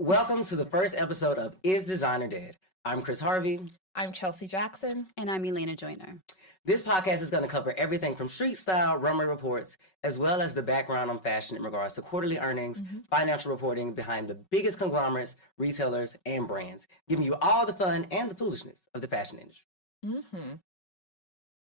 Welcome to the first episode of Is Designer Dead? I'm Chris Harvey. I'm Chelsea Jackson. And I'm Elena Joyner. This podcast is going to cover everything from street style, runway reports, as well as the background on fashion in regards to quarterly earnings, financial reporting behind the biggest conglomerates, retailers, and brands, giving you all the fun and the foolishness of the fashion industry.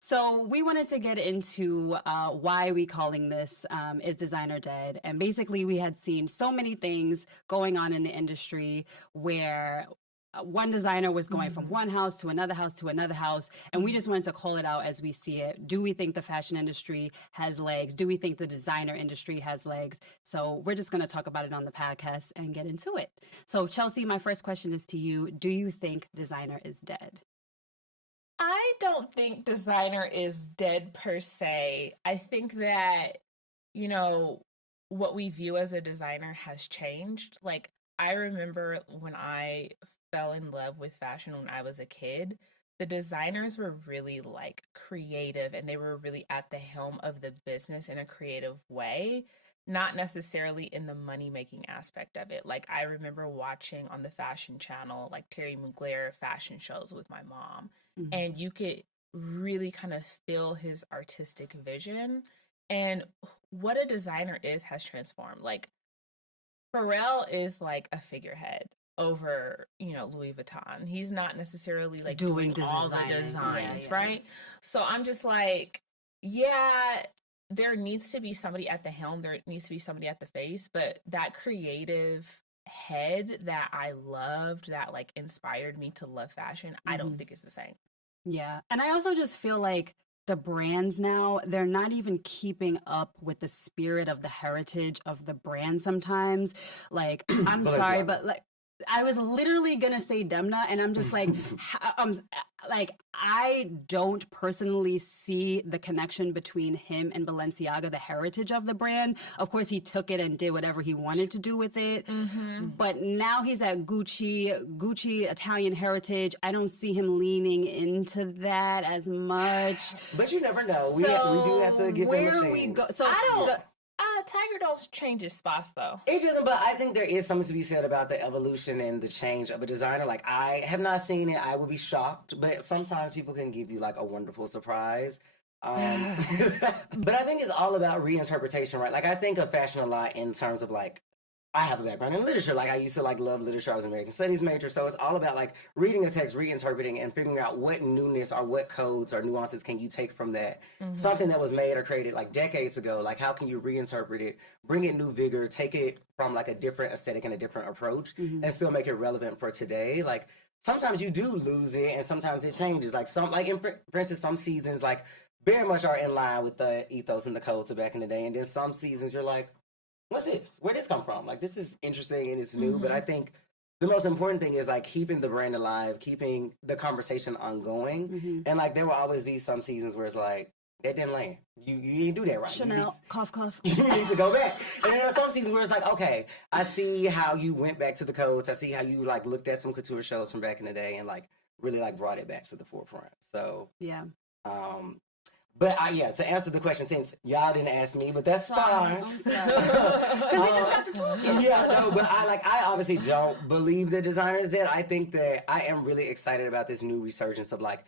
So we wanted to get into why we calling this Is Designer Dead? And basically we had seen so many things going on in the industry where one designer was going from one house to another house to another house. And we just wanted to call it out as we see it. Do we think the fashion industry has legs? Do we think the designer industry has legs? So we're just going to talk about it on the podcast and get into it. So Chelsea, my first question is to you. Do you think designer is dead? I don't think designer is dead per se. I think that, what we view as a designer has changed. Like, I remember when I fell in love with fashion when I was a kid, the designers were really like creative and they were really at the helm of the business in a creative way, not necessarily in the money-making aspect of it. Like, I remember watching on the fashion channel, like Terry Mugler fashion shows with my mom. And you could really kind of feel his artistic vision. And what a designer is has transformed. Like, Pharrell is like a figurehead over, Louis Vuitton. He's not necessarily like doing all the designs, right? So I'm just like, there needs to be somebody at the helm. There needs to be somebody at the face. But that creative head that I loved, that like inspired me to love fashion, I don't think it's the same. Yeah. And I also just feel like the brands now, they're not even keeping up with the spirit of the heritage of the brand sometimes. Like, I'm sorry, but like, I was literally gonna say Demna, and I'm just like, I don't personally see the connection between him and Balenciaga, the heritage of the brand. Of course, he took it and did whatever he wanted to do with it. But now he's at Gucci, Italian heritage. I don't see him leaning into that as much. But you never know. We do have to give him a chance. Where we go? So Tiger don't change his spots though. It doesn't, but I think there is something to be said about the evolution and the change of a designer. Like, I have not seen it. I would be shocked, but sometimes people can give you like a wonderful surprise. But I think it's all about reinterpretation, right? Like, I think of fashion a lot in terms of like, I have a background in literature. Like, I used to like love literature. I was an American Studies major. So it's all about like reading a text, reinterpreting, and figuring out what newness or what codes or nuances can you take from that. Something that was made or created like decades ago. Like, how can you reinterpret it, bring it new vigor, take it from like a different aesthetic and a different approach and still make it relevant for today? Like, sometimes you do lose it and sometimes it changes. Like, for instance, some seasons like very much are in line with the ethos and the codes of back in the day. And then some seasons you're like, what's this? Where'd this come from? Like, this is interesting and it's new, but I think the most important thing is like keeping the brand alive, keeping the conversation ongoing. And like, there will always be some seasons where it's like, that didn't land. You didn't do that right. Chanel, cough. You need to go back. And then there are some seasons where it's like, okay, I see how you went back to the codes. I see how you like looked at some couture shows from back in the day and like really like brought it back to the forefront. So yeah. But to answer the question, since y'all didn't ask me, but that's fine. Because we just got to talking. But I obviously don't believe that designer is dead. I think that I am really excited about this new resurgence of like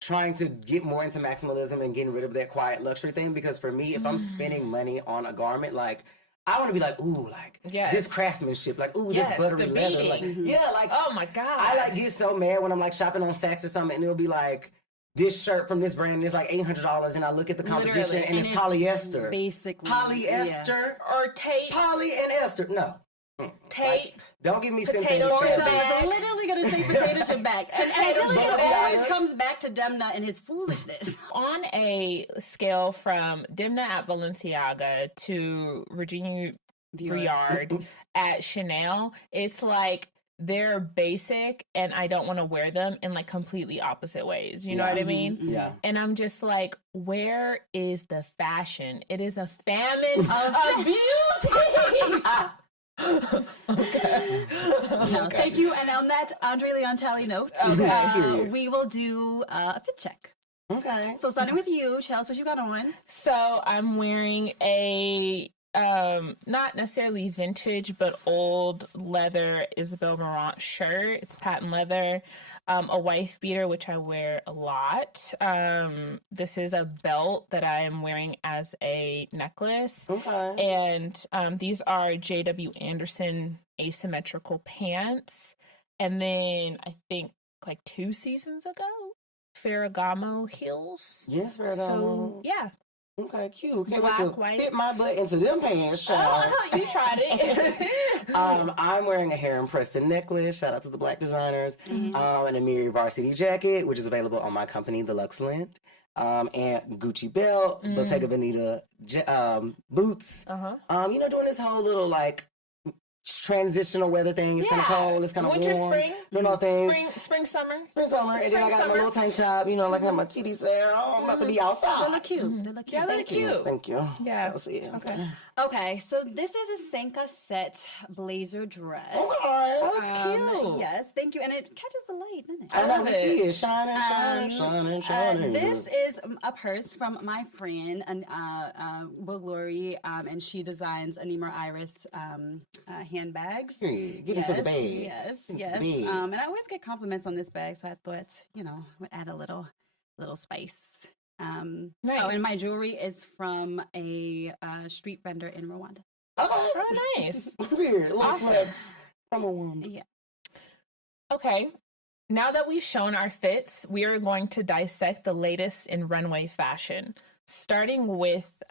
trying to get more into maximalism and getting rid of that quiet luxury thing. Because for me, if I'm spending money on a garment, like, I want to be like, ooh, like this craftsmanship, like, ooh, this buttery leather, like, oh my God. I like get so mad when I'm like shopping on Saks or something, and it'll be like, this shirt from this brand is like $800, and I look at the composition and it's polyester. Basically. Polyester. Or tape. Poly and ester. No. Tape. Like, don't give me synthetic I fabric. was literally going to say potato chip bag. And I feel like it always comes back to Demna and his foolishness. On a scale from Demna at Balenciaga to Virginia Briard at Chanel, it's like, they're basic and I don't want to wear them in like completely opposite ways. You know what I mean? Yeah. And I'm just like, where is the fashion? It is a famine of beauty. No, thank you. And on that Andre Leon Talley note, we will do a fit check. Okay. So starting with you, Chels, what you got on? So I'm wearing a not necessarily vintage, but old leather Isabel Marant shirt. It's patent leather. A wife beater, which I wear a lot. This is a belt that I am wearing as a necklace. Okay. And these are J.W. Anderson asymmetrical pants. And then I think like 2 seasons ago, Ferragamo heels. Yes, Ferragamo. So, yeah. Okay, cute. Can't Black, wait to white. fit my butt into them pants, child. Oh, you tried it. I'm wearing a hair and Preston necklace. Shout out to the Black designers. And a Miri varsity jacket, which is available on my company, The Luxland. And Gucci belt, Bottega Veneta boots. You know, doing this whole little like transitional weather thing. It's kind of cold. It's kind of winter, warm. spring. Doing all things. Spring, summer. And then I got my little tank top. You know, like I have my titties there. I'm about to be outside. They look cute. They look cute. Yeah, they look cute. Thank you. Yeah. I'll see you. Okay. Okay, so this is a Senka set blazer dress. Oh, it's cute. Yes, thank you. And it catches the light, doesn't it? I love never see it. it. Shining. This is a purse from my friend, Will Glory, and she designs Anima Iris handbags. Get into the bag. Yes, Into yes. the bag. And I always get compliments on this bag, so I thought, you know, would add a little spice. Nice. Oh, and my jewelry is from a street vendor in Rwanda. Okay. Oh, nice. Weird. Little Awesome. flex from a woman. Yeah. Okay. Now that we've shown our fits, we are going to dissect the latest in runway fashion, starting with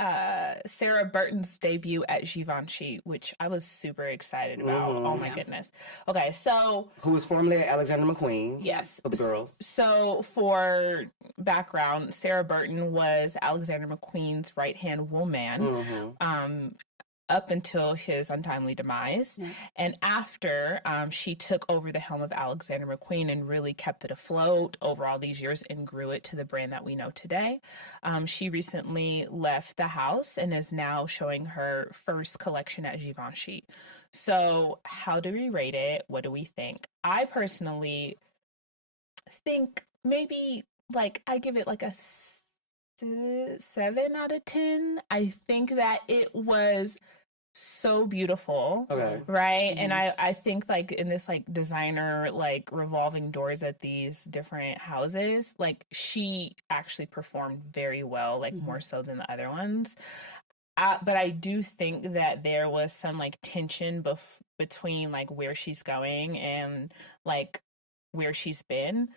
Sarah Burton's debut at Givenchy, which I was super excited about. Oh my goodness. Okay, so Who was formerly Alexander McQueen. yes. For the girls. So for background, Sarah Burton was Alexander McQueen's right-hand woman. Up until his untimely demise. Yeah. And after, she took over the helm of Alexander McQueen and really kept it afloat over all these years and grew it to the brand that we know today. She recently left the house and is now showing her first collection at Givenchy. So how do we rate it? What do we think? I personally think maybe like I give it like a 7 out of 10. I think that it was so beautiful. Okay. Right. And I think like in this like designer like revolving doors at these different houses, like she actually performed very well, like more so than the other ones. But I do think that there was some like tension between like where she's going and like where she's been.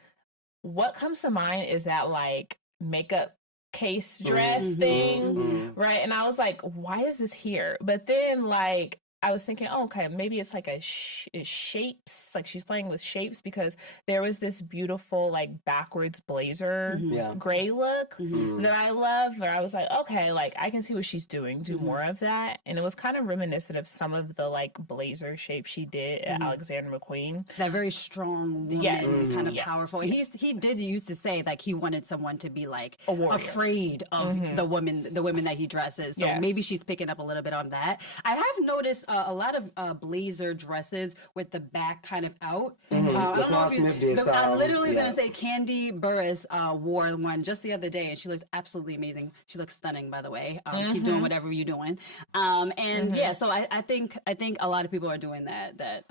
What comes to mind is that like makeup case dress thing, right? And I was like, why is this here? But then like I was thinking, oh, okay, maybe it's like it's shapes, like she's playing with shapes, because there was this beautiful like backwards blazer gray look that I love, where I was like, okay, like I can see what she's doing, do more of that. And it was kind of reminiscent of some of the like blazer shapes she did at Alexander McQueen. That very strong woman, kind of powerful. And he did used to say like he wanted someone to be like afraid of the women that he dresses. So maybe she's picking up a little bit on that. I have noticed a lot of blazer dresses with the back kind of out. I don't know if I literally was going to say Candy Burris wore one just the other day, and she looks absolutely amazing. She looks stunning, by the way. Keep doing whatever you're doing. So I think a lot of people are doing that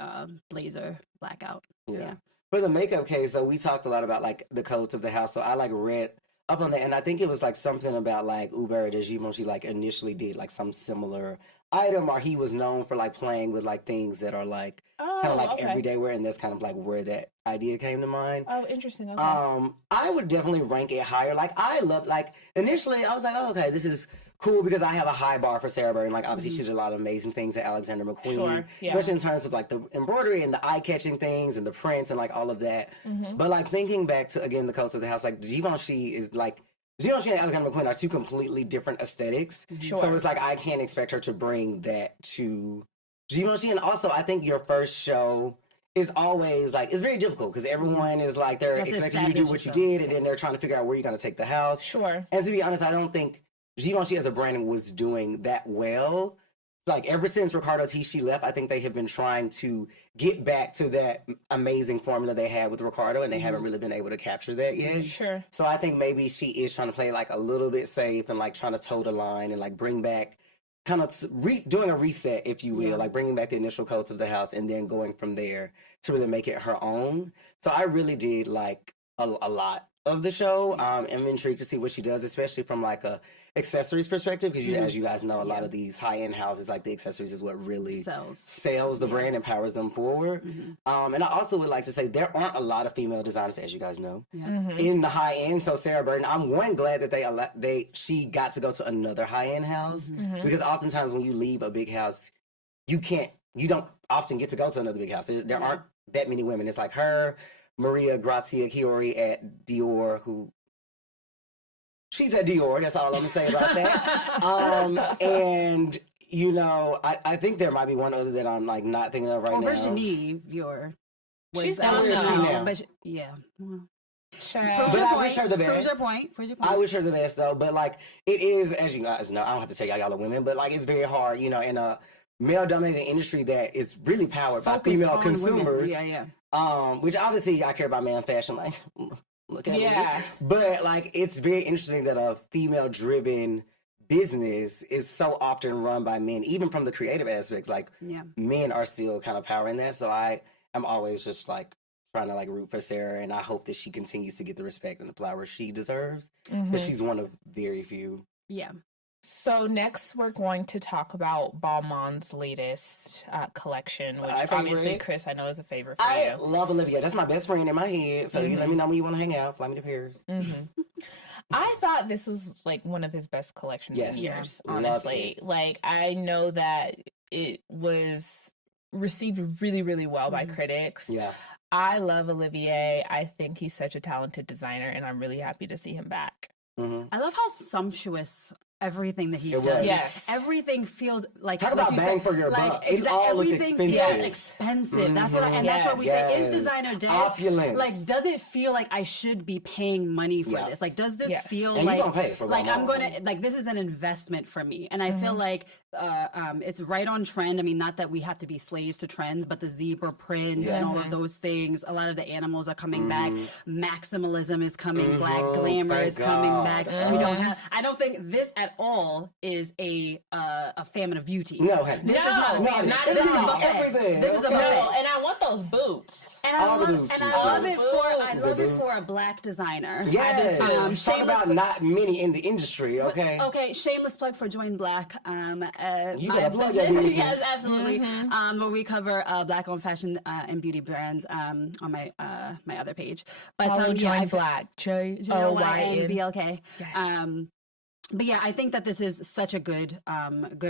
blazer blackout. Yeah. For the makeup case, though, we talked a lot about like the codes of the house. So I like read up on that, and I think it was like something about like Hubert de Givenchy like initially did like some similar item, or he was known for like playing with like things that are like kind of like everyday wear, and that's kind of like where that idea came to mind. Oh, interesting. Okay. I would definitely rank it higher. Like I love, like initially I was like, oh, okay, this is cool because I have a high bar for Sarah Burton. Like obviously she did a lot of amazing things at Alexander McQueen, especially in terms of like the embroidery and the eye-catching things and the prints and like all of that. But like thinking back to again the coast of the house, like Givenchy is like Givenchy and Alexander McQueen are two completely different aesthetics. So it's like I can't expect her to bring that to Givenchy. And also I think your first show is always like, it's very difficult because everyone is like, they're expecting you to do what you did, and then they're trying to figure out where you're going to take the house. And to be honest, I don't think Givenchy as a brand was doing that well. Like ever since Riccardo Tisci left, I think they have been trying to get back to that amazing formula they had with Riccardo, and they haven't really been able to capture that yet. So I think maybe she is trying to play like a little bit safe and like trying to toe the line and like bring back kind of doing a reset, if you will, Yeah. like bringing back the initial codes of the house and then going from there to really make it her own. So I really did like a lot of the show. I'm intrigued to see what she does, especially from like a accessories perspective, because as you guys know, a lot of these high-end houses, like the accessories is what really sells the brand and powers them forward. And I also would like to say there aren't a lot of female designers, as you guys know, in the high end. So Sarah Burton, I'm glad that she got to go to another high-end house, because oftentimes when you leave a big house, you don't often get to go to another big house. There aren't that many women. It's like her, Maria Grazia Chiori at Dior, who she's at Dior. That's all I'm gonna say about that. And you know, I think there might be one other that I'm like not thinking of right now. Virginie Dior. She's down now. But yeah. Well, but I wish her the best. Proves your point. I wish her the best though. But like it is, as you guys know, I don't have to tell y'all are women, but like it's very hard, you know, in a male-dominated industry that is really powered by female consumers. Women. Which obviously I care about man fashion, like look at me. But like it's very interesting that a female-driven business is so often run by men, even from the creative aspects. Like men are still kind of powering that. So I am always just like trying to like root for Sarah, and I hope that she continues to get the respect and the flowers she deserves. Because she's one of very few. Yeah. So next we're going to talk about Balmain's latest collection, which obviously, Chris, I know is a favorite for you. I love Olivia. That's my best friend in my head. So you let me know when you want to hang out. Fly me to Paris. I thought this was like one of his best collections in years, honestly. Like I know that it was received really, really well by critics. Yeah. Mm-hmm. I love Olivier. I think he's such a talented designer, and I'm really happy to see him back. I love how sumptuous everything that he does. Yes. Everything feels like talk about bang for your buck. It all looked expensive. Feels expensive. That's what that's what we say. Is designer dead? Opulence. Like, does it feel like I should be paying money for this? Like, does this feel and like you gonna pay for I'm gonna like this is an investment for me? And I feel like it's right on trend. I mean, not that we have to be slaves to trends, but the zebra print and all of those things. A lot of the animals are coming back. Maximalism is coming back. Glamour is coming back. We don't have. I don't think this at all is a famine of beauty. No, this is not a famine. not This at is a all. buffet. This is a buffet. No, and I want those boots. And I love it for a black designer. Yes. Talk about not many in the industry, okay? Okay, shameless plug for Join Black. You gotta plug your business. Yes, absolutely. Where we cover black-owned fashion and beauty brands on my my other page. But Join Black. JOYNBLK. Yes. But yeah, I think that this is such a good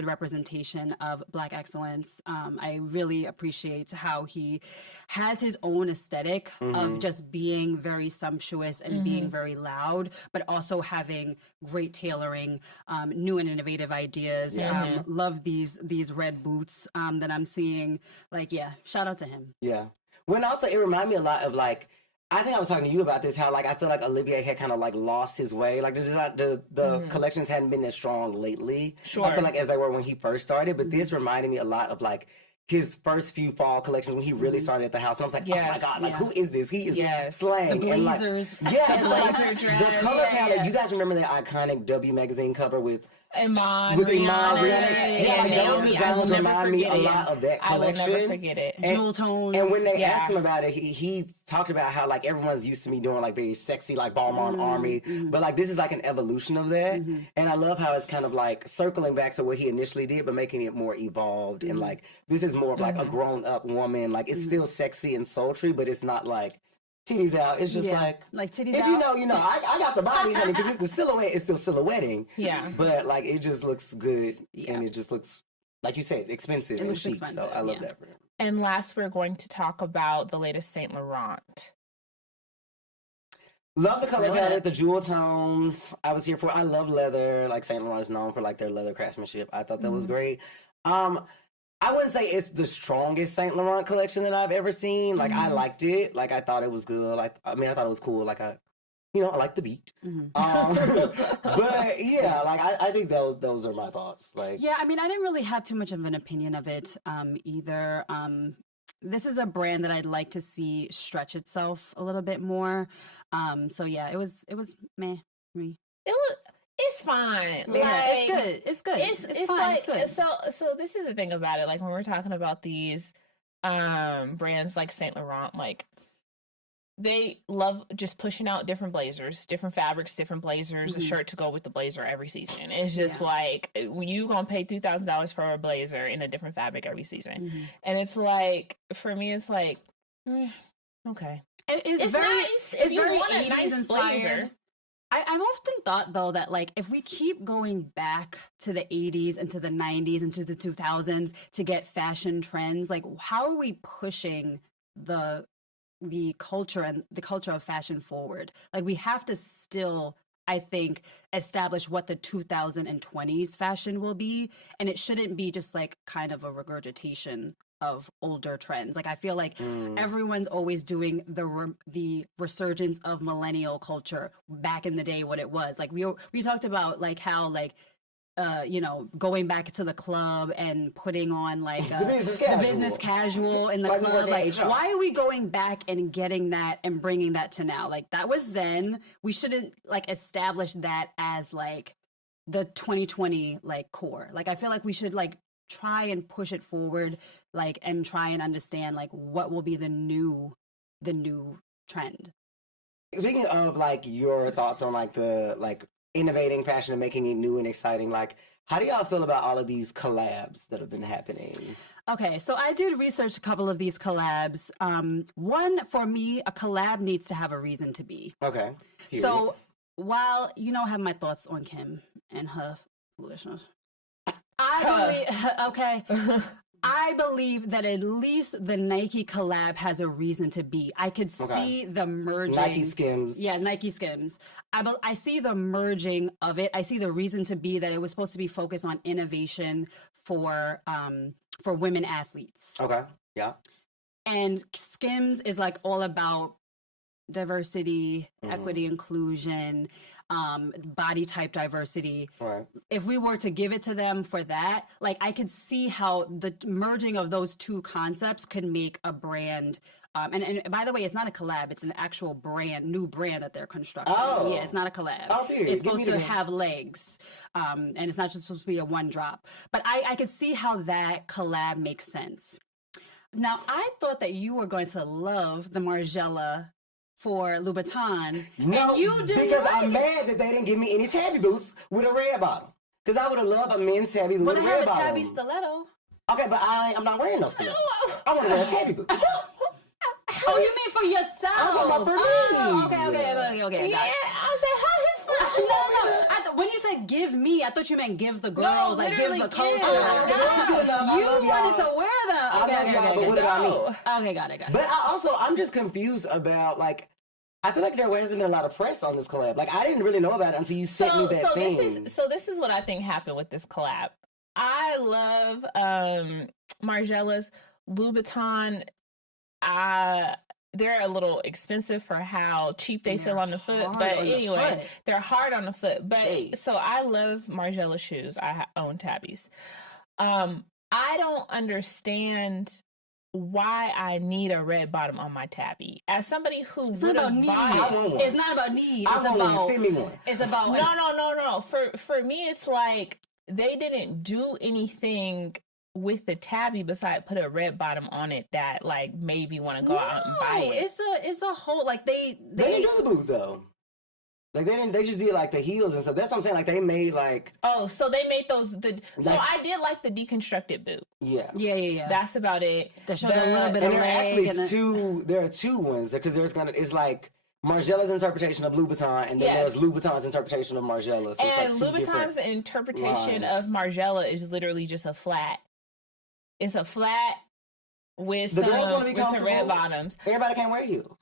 representation of Black excellence. I really appreciate how he has his own aesthetic of just being very sumptuous and being very loud, but also having great tailoring, new and innovative ideas. Love these red boots that I'm seeing. Like, shout out to him. Yeah. When also it reminded me a lot of like, I think I was talking to you about this, how like I feel like Olivier had kind of like lost his way. Like this is not the collections hadn't been as strong lately. Sure. I feel like as they were when he first started, but this reminded me a lot of like his first few fall collections when he really started at the house. And I was like, oh my God, like who is this? He is slang. The blazers. And like, the blazer dress. The color palette. You guys remember that iconic W magazine cover with Iman, with Iman, Rihanna, like those designs remind me a lot of that collection. I will never forget it. Jewel tones. And when they asked him about it, he talked about how like everyone's used to me doing like very sexy like Balmain Army, but like this is like an evolution of that. And I love how it's kind of like circling back to what he initially did, but making it more evolved. And like this is more of like a grown up woman. Like it's still sexy and sultry, but it's not like titties out. It's just like titties if out. you know, I got the body, honey, because it's the silhouette is still silhouetting. Yeah. But like it just looks good, and it just looks like you said, expensive and chic. Expensive, so I love that for him. And last, we're going to talk about the latest Saint Laurent. Love the color palette, the jewel tones. I was here for. I love leather. Like Saint Laurent is known for like their leather craftsmanship. I thought that was great. I wouldn't say it's the strongest Saint Laurent collection that I've ever seen. Like I liked it. Like I thought it was good. Like I thought it was cool. Like I like the beat. But yeah, like I think those are my thoughts. Like I mean, I didn't really have too much of an opinion of it either. This is a brand that I'd like to see stretch itself a little bit more. So yeah, it was meh for me. It It's fine. Yeah, it's good. It's good. It's fine. Like, it's good. So this is the thing about it. Like when we're talking about these brands like Saint Laurent, like they love just pushing out different blazers, different fabrics, different blazers, a shirt to go with the blazer every season. It's just like you gonna pay $2,000 for a blazer in a different fabric every season, and it's like for me, it's like okay, it's very nice if you want a nice blazer. I've often thought though that like if we keep going back to the 80s and to the 90s and to the 2000s to get fashion trends, like how are we pushing the culture and the culture of fashion forward? Like we have to still, I think, establish what the 2020s fashion will be, and it shouldn't be just like kind of a regurgitation of older trends. Like I feel like everyone's always doing the resurgence of millennial culture back in the day, what it was. Like we talked about like how like you know, going back to the club and putting on like the business casual in the like club. Like, why are we going back and getting that and bringing that to now? Like that was then. We shouldn't like establish that as like the 2020 like core. Like I feel like we should like try and push it forward, like, and try and understand like what will be the new trend. Speaking of like your thoughts on like the like innovating fashion and making it new and exciting, like how do y'all feel about all of these collabs that have been happening? Okay, so I did research a couple of these collabs. One, for me, a collab needs to have a reason to be. Okay. Period. So while you know I have my thoughts on Kim and her foolishness, I believe that at least the Nike collab has a reason to be. I could see the merging. Nike Skims. Yeah, Nike Skims. I see the merging of it. I see the reason to be that it was supposed to be focused on innovation for women athletes. Okay. Yeah. And Skims is like all about diversity, equity, inclusion, body type diversity. Right. If we were to give it to them for that, like I could see how the merging of those two concepts could make a brand. And by the way, it's not a collab; it's an actual brand, new brand that they're constructing. Oh. Yeah, it's not a collab. Oh, it's supposed to have legs, and it's not just supposed to be a one drop. But I could see how that collab makes sense. Now, I thought that you were going to love the Margiela for Louboutin. No, and you didn't because like I'm it. mad that they didn't give me any tabby boots with a red bottom. Because I would have loved a men's tabby boot with a Wanna red have a bottom. tabby stiletto? Okay, but I'm not wearing no stiletto. I want to wear a tabby boot. Oh, you mean for yourself? I'm talking about for me. Oh, okay. Yeah, I was like, how his foot? No. When you said give me, I thought you meant give the girls, like give the culture. The girls get enough. I You love wanted y'all. to wear them. I love y'all, but what about me? Okay, got it. But I'm just confused about like, I feel like there hasn't been a lot of press on this collab. Like I didn't really know about it until you sent me that thing. This is what I think happened with this collab. I love Margiela's Louboutin. They're a little expensive for how cheap they feel on the foot. But anyway, they're hard on the foot. But so I love Margiela shoes. I own tabbies. I don't understand why I need a red bottom on my tabby. As somebody who it's not about need. It's not about need. I want one. Send me one. It's about no. For me, it's like they didn't do anything with the tabby besides put a red bottom on it that like made me want to go out and buy it. It's a whole like they didn't do the boot though. Like they just did like the heels and stuff. That's what I'm saying. Like they made like so they made those so I did like the deconstructed boot. Yeah. That's about it. That showed a little bit of leg. There are two ones because it's like Margiela's interpretation of Louboutin, and then there's Louboutin's interpretation of Margiela. So and it's like Louboutin's interpretation of Margiela is literally just a flat. It's a flat with some red bottoms. Everybody can't wear heels.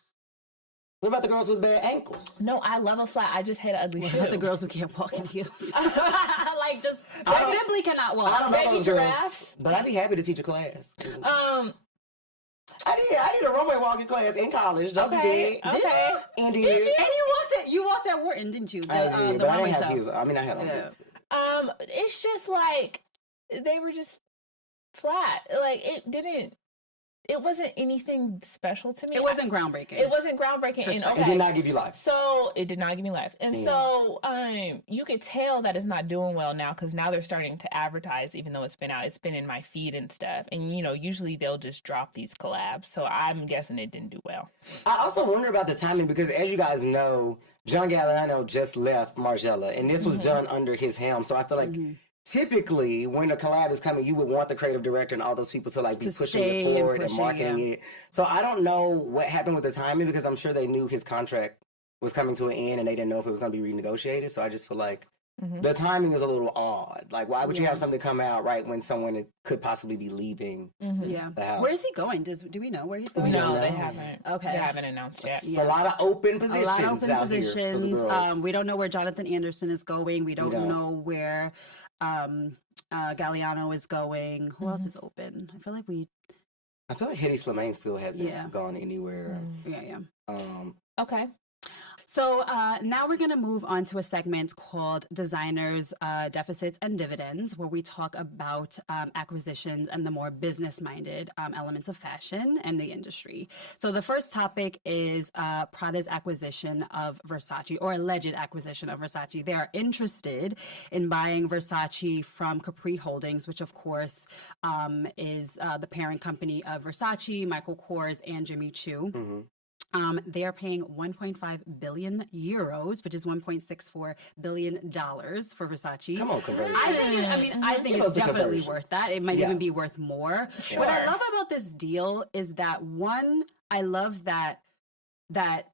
What about the girls with bad ankles? No, I love a flat. I just hate an ugly shoe. What about the girls who can't walk in heels? Like just simply cannot walk. I don't know those giraffes. girls, but I'd be happy to teach a class. I did a runway walking class in college. Don't be dead. Okay. And you walked at Wharton, didn't you? I did, but I runway didn't have show. heels. I mean, I had on heels. It's just like they were just flat. Like it didn't. it wasn't anything special to me. It wasn't groundbreaking. It wasn't groundbreaking. And, okay, it did not give you life. So it did not give me life. And so you could tell that it's not doing well now, because now they're starting to advertise, even though it's been out. It's been in my feed and stuff. And, you know, usually they'll just drop these collabs. So I'm guessing it didn't do well. I also wonder about the timing, because as you guys know, John Galliano just left Margiela, and this was done under his helm. So I feel like typically when a collab is coming, you would want the creative director and all those people to like be pushing it forward and marketing it. So I don't know what happened with the timing, because I'm sure they knew his contract was coming to an end and they didn't know if it was going to be renegotiated. So I just feel like the timing is a little odd. Like, why would you have something come out right when someone could possibly be leaving the house? Where is he going? Do we know where he's going? No, they haven't. Okay. They haven't announced yet. A lot of open positions. A lot of open positions. Here for the girls. We don't know where Jonathan Anderson is going. We don't know where Galliano is going. Who else is open? I feel like Hedy Slimane still hasn't gone anywhere. Okay. So now we're going to move on to a segment called Designers, Deficits, and Dividends, where we talk about acquisitions and the more business-minded elements of fashion and the industry. So the first topic is Prada's acquisition of Versace, or alleged acquisition of Versace. They are interested in buying Versace from Capri Holdings, which of course is the parent company of Versace, Michael Kors, and Jimmy Choo. They are paying 1.5 billion euros, which is $1.64 billion for Versace. Come on, conversion. I think it's definitely worth that. It might even be worth more. Sure. What I love about this deal is that, one, I love that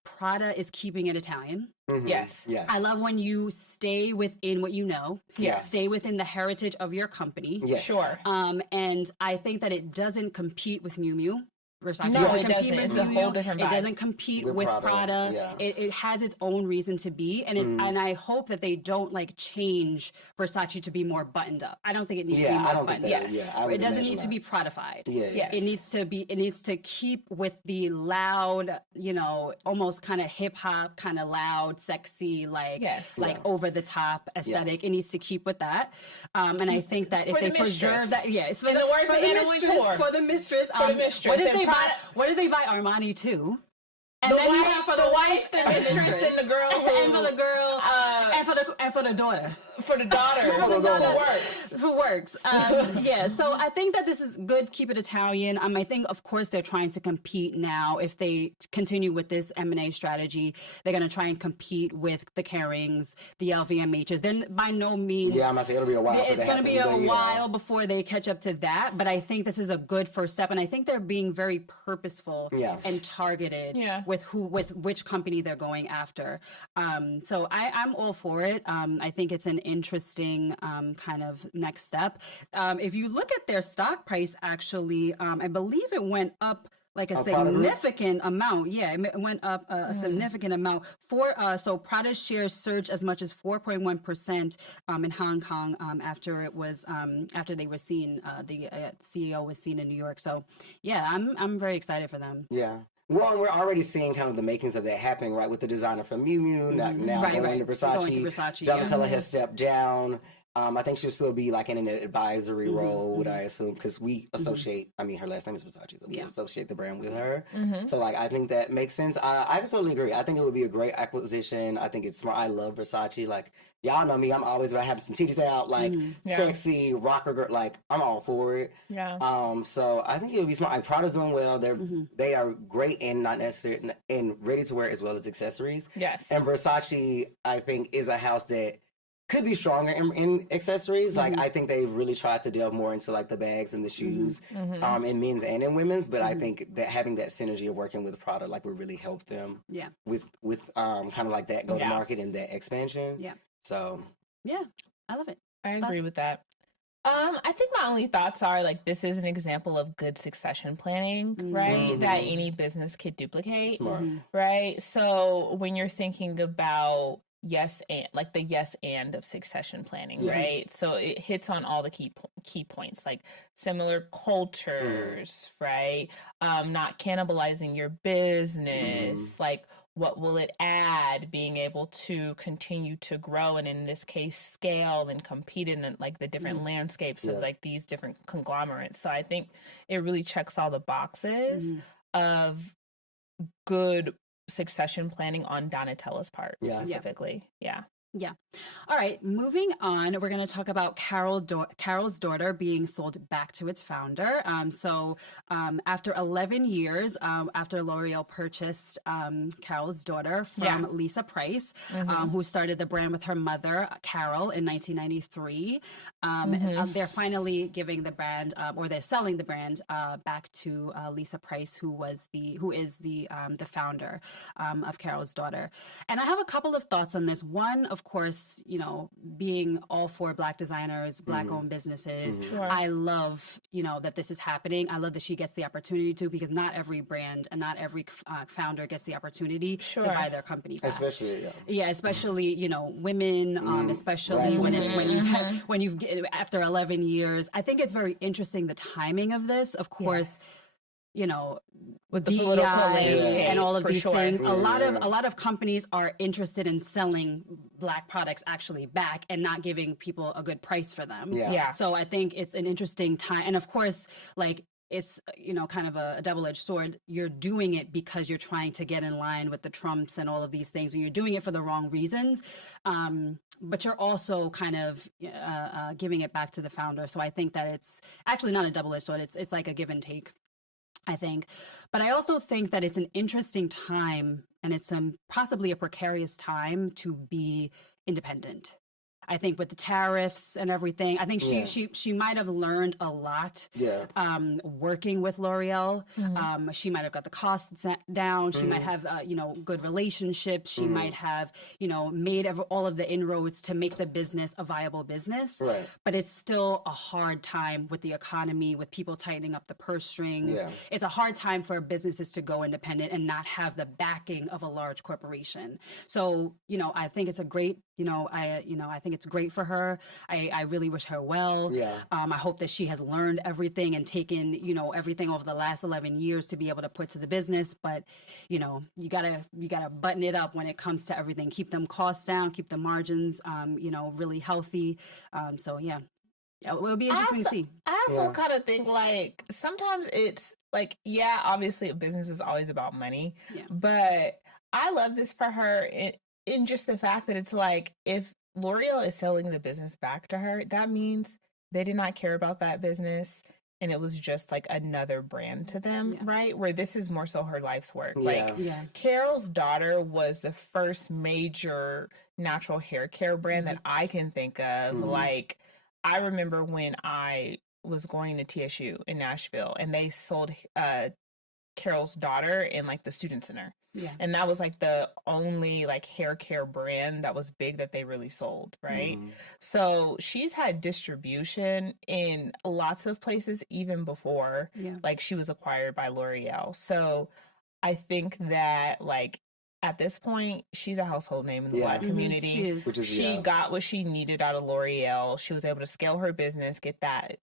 Prada is keeping it Italian. Yes. I love when you stay within what you know. Yes. Stay within the heritage of your company. Yes. Sure. And I think that it doesn't compete with Miu Miu. Versace it doesn't. It's a whole different vibe. It doesn't compete with Prada. Yeah. It has its own reason to be, and I hope that they don't like change Versace to be more buttoned up. I don't think it needs to be more buttoned up. It doesn't need to be Prada-fied. Yes. It needs to keep with the loud, almost kind of hip hop, kind of loud, sexy, over the top aesthetic. It needs to keep with that. And I think that if they preserve that, it's for the mistress. What did they buy Armani too? And then you have for the wife, the mistress, and the girl, and for the girl, and for the daughter. For the daughter, who works. So I think that this is good. Keep it Italian. I think, of course, they're trying to compete now. If they continue with this M&A strategy, they're going to try and compete with the Kerings, the LVMHs. Then by no means. Yeah, I'm gonna say it'll be a while. It's going to be a while before they catch up to that. But I think this is a good first step, and I think they're being very purposeful and targeted with which company they're going after. So I'm all for it. I think it's an interesting kind of next step. If you look at their stock price, actually, I believe it went up like a significant amount. Yeah, it went up a significant amount. So Prada's shares surged as much as 4.1% in Hong Kong after they were seen. The CEO was seen in New York. So yeah, I'm very excited for them. Yeah. Well, we're already seeing kind of the makings of that happening, right? With the designer from Miu Miu, now going to Versace. Donatella has stepped down. I think she'll still be like in an advisory role, would I assume, because we associate, her last name is Versace, so we associate the brand with her. So like, I think that makes sense. I just totally agree. I think it would be a great acquisition. I think it's smart. I love Versace. Like, y'all know me, I'm always about having some titties out, like sexy rocker girl. Like, I'm all for it. Yeah. So I think it would be smart. Like, Prada's doing well. They are great in not necessarily in ready to wear as well as accessories. Yes. And Versace, I think, is a house that could be stronger in accessories. Like, I think they've really tried to delve more into like the bags and the shoes, in men's and in women's. But I think that having that synergy of working with Prada like would really help them. Yeah. With kind of like that go to market and that expansion. Yeah. So. Yeah, I love it. I agree with that. I think my only thoughts are like, this is an example of good succession planning, right? That any business could duplicate. Smart. Right? So when you're thinking about yes and of succession planning, right? So it hits on all the key points, like similar cultures, right? Not cannibalizing your business, like what will it add being able to continue to grow, and in this case scale and compete in like the different landscapes of like these different conglomerates. So I think it really checks all the boxes of good succession planning on Donatella's part specifically. Yeah. All right, moving on, we're going to talk about Carol's daughter being sold back to its founder. After 11 years, after L'Oreal purchased Carol's daughter from Lisa Price, who started the brand with her mother, Carol, in 1993, they're finally giving the brand, or they're selling the brand back to Lisa Price, who is the founder of Carol's daughter. And I have a couple of thoughts on this. One, of course, being all for Black designers, Black-owned businesses, I love, that this is happening. I love that she gets the opportunity to, because not every brand and not every founder gets the opportunity to buy their company back. Especially, women, especially when you've after 11 years. I think it's very interesting, the timing of this. Of course, with the political landscape and all of these things, a lot of companies are interested in selling Black products actually back and not giving people a good price for them. So I think it's an interesting time, and of course, like, it's kind of a double-edged sword. You're doing it because you're trying to get in line with the Trumps and all of these things, and you're doing it for the wrong reasons. But you're also kind of giving it back to the founder. So I think that it's actually not a double-edged sword. It's like a give and take, I think. But I also think that it's an interesting time, and it's possibly a precarious time to be independent. I think with the tariffs and everything, I think she might have learned a lot working with L'Oreal. She might have got the costs down. She might have, good relationships. She might have, made all of the inroads to make the business a viable business. But it's still a hard time with the economy, with people tightening up the purse strings. It's a hard time for businesses to go independent and not have the backing of a large corporation. So, I think it's a great, I think it's great for her. I really wish her well. I hope that she has learned everything and taken, everything over the last 11 years to be able to put to the business. But, you gotta button it up when it comes to everything. Keep them costs down, keep the margins, really healthy. It'll be interesting to see. I also kind of think, like, sometimes it's like, obviously a business is always about money, but I love this for her in just the fact that it's like, if L'Oreal is selling the business back to her, that means they did not care about that business, and it was just like another brand to them, right? Where this is more so her life's work. Carol's daughter was the first major natural hair care brand that I can think of. Like, I remember when I was going to TSU in Nashville, and they sold Carol's daughter in like the student center. And that was like the only like hair care brand that was big that they really sold, right? So she's had distribution in lots of places even before like she was acquired by L'Oreal. So I think that, like, at this point, she's a household name in the Black community. She got what she needed out of L'Oreal. She was able to scale her business, get that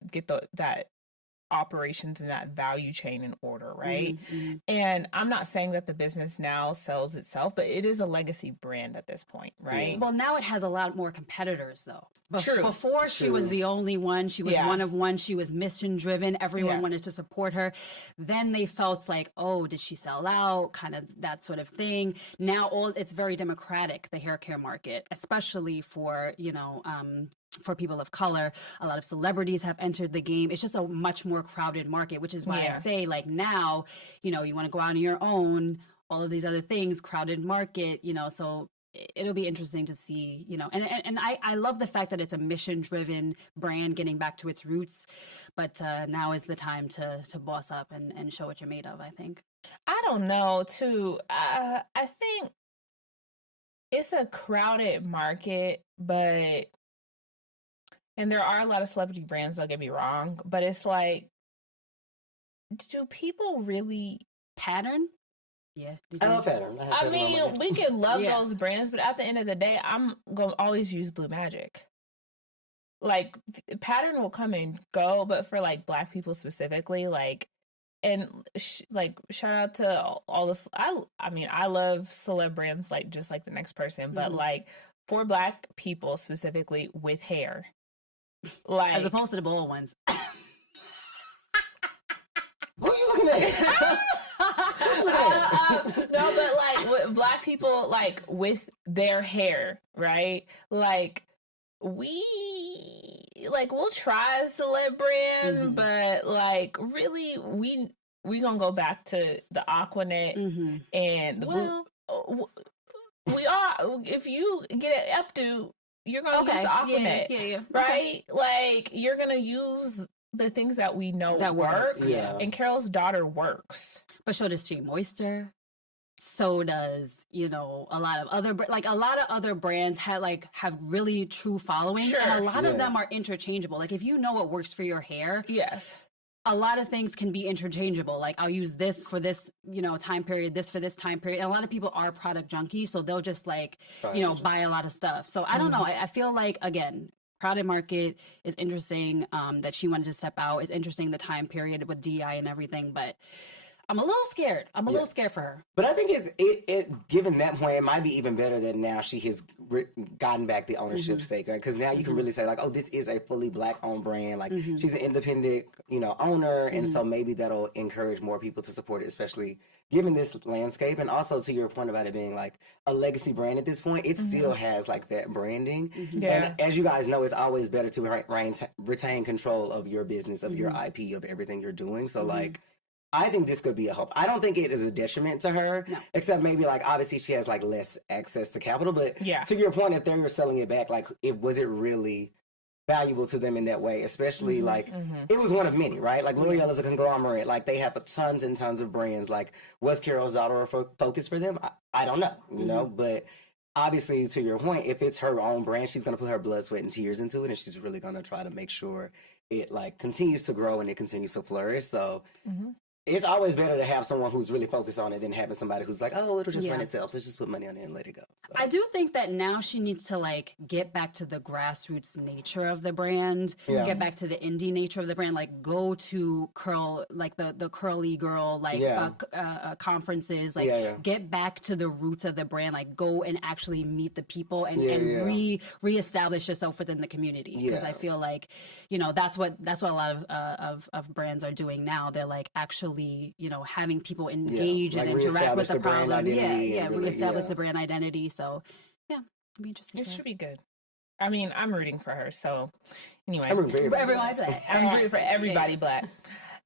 operations and that value chain in order, right? And I'm not saying that the business now sells itself, but it is a legacy brand at this point, right? Well, now it has a lot more competitors, though. Before, she was the only one. She was one of one. She was mission driven. Everyone wanted to support her. Then they felt like, oh, did she sell out? Kind of that sort of thing. Now it's very democratic, the hair care market, especially for, for people of color. A lot of celebrities have entered the game. It's just a much more crowded market, which is why I say, like, now, you want to go out on your own, all of these other things, crowded market, so it'll be interesting to see, and I love the fact that it's a mission-driven brand getting back to its roots, but now is the time to boss up and show what you're made of, I think. I don't know, too. I think it's a crowded market, and there are a lot of celebrity brands, don't get me wrong, but it's like, do people really pattern? Yeah. I love pattern. I mean, we can love those brands, but at the end of the day, I'm going to always use Blue Magic. Like, pattern will come and go, but for like Black people specifically, like, and like shout out to all this. I mean, I love celeb brands like just like the next person, but like for Black people specifically with hair, like as opposed to the bald ones. Who are you looking at? No, but like with Black people, like with their hair, right? Like we'll try a celeb brand, but like really we gonna go back to the Aquanet and the blue. We are, if you get an updo, you're gonna use Aquanet, right? Okay. Like you're gonna use the things that we know that work. Yeah. And Carol's daughter works. But so does Shea Moisture. So does, a lot of other brands have really true following. Sure. And a lot of them are interchangeable. Like if you know what works for your hair. Yes. A lot of things can be interchangeable. Like I'll use this for this, time period, this for this time period. And a lot of people are product junkies. So they'll just buy a lot of stuff. So I don't know. I feel like, again, crowded market is interesting, that she wanted to step out. It's interesting the time period with DI and everything, but I'm a little scared. I'm a little scared for her. But I think it given that point, it might be even better that now she has gotten back the ownership stake, right? Because now you can really say like, oh, this is a fully Black-owned brand. Like she's an independent, owner, and so maybe that'll encourage more people to support it, especially given this landscape. And also to your point about it being like a legacy brand at this point, it still has like that branding. And as you guys know, it's always better to retain control of your business, of your IP, of everything you're doing. So like, I think this could be a help. I don't think it is a detriment to her, except maybe like obviously she has like less access to capital. But to your point, if they're selling it back, like was it really valuable to them in that way? Especially like it was one of many, right? Like L'Oreal is a conglomerate. Like they have tons and tons of brands. Like was Carol's daughter a focus for them? I don't know, you know, but obviously to your point, if it's her own brand, she's going to put her blood, sweat, and tears into it, and she's really going to try to make sure it like continues to grow and it continues to flourish. So. It's always better to have someone who's really focused on it than having somebody who's like, oh, it'll just run itself. Let's just put money on it and let it go. So. I do think that now she needs to like get back to the grassroots nature of the brand, get back to the indie nature of the brand, like go to curl, like the curly girl, like conferences, like get back to the roots of the brand, like go and actually meet the people and reestablish yourself within the community. Because I feel like, that's what a lot of brands are doing now. They're like actually, having people engage and interact with the problem. Reestablish the brand identity. So, it'll be interesting. It should be good. I mean, I'm rooting for her. So, anyway. I'm rooting for everybody Black. I'm rooting for everybody Black.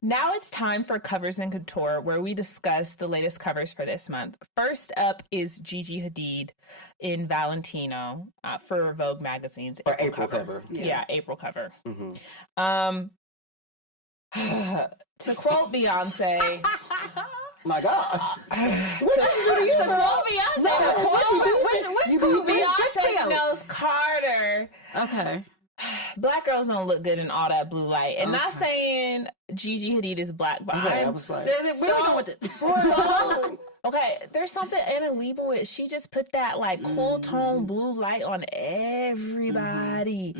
Now it's time for Covers and Couture, where we discuss the latest covers for this month. First up is Gigi Hadid in Valentino for Vogue magazine's April cover. Yeah, April cover. To quote Beyonce, my God, to quote Beyonce, Beyonce knows Carter. Okay. Black girls don't look good in all that blue light. And not saying Gigi Hadid is Black, but I was like, where we going with it? Okay, there's something Anna Leibovitz, she just put that like cool tone blue light on everybody.